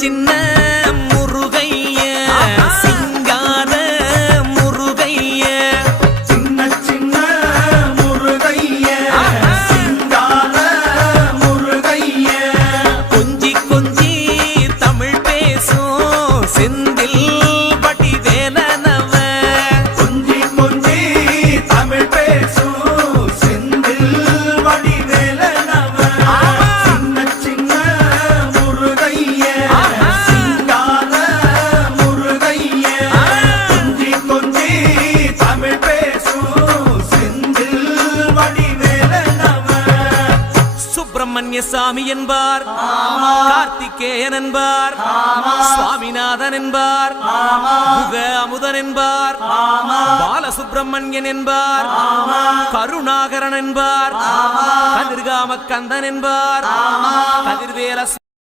சின்ன முருகைய சிங்கார முருகைய சின்ன சின்ன முருகைய சிங்கார முருகைய கொஞ்சி கொஞ்சி தமிழ் பேசும் செந்தில் வடிவேலனவ கொஞ்சி கொஞ்சி தமிழ் பேசும் செந்தில் வடிவேலனவ சின்ன சின்ன முருகைய சிங்கார முருகைய கொஞ்சி கொஞ்சி தமிழ் பேசும் செந்தில் வடிவேலனவ சுப்பிரமணிய சாமி என்பார், கார்த்திகேயன் என்பார், சுவாமிநாதன் என்பார், முக அமுதன் என்பார், பாலசுப்பிரமணியன் என்பார், கருணாகரன் என்பார், கதிர்காம கந்தன் என்பார், கதிர்வேல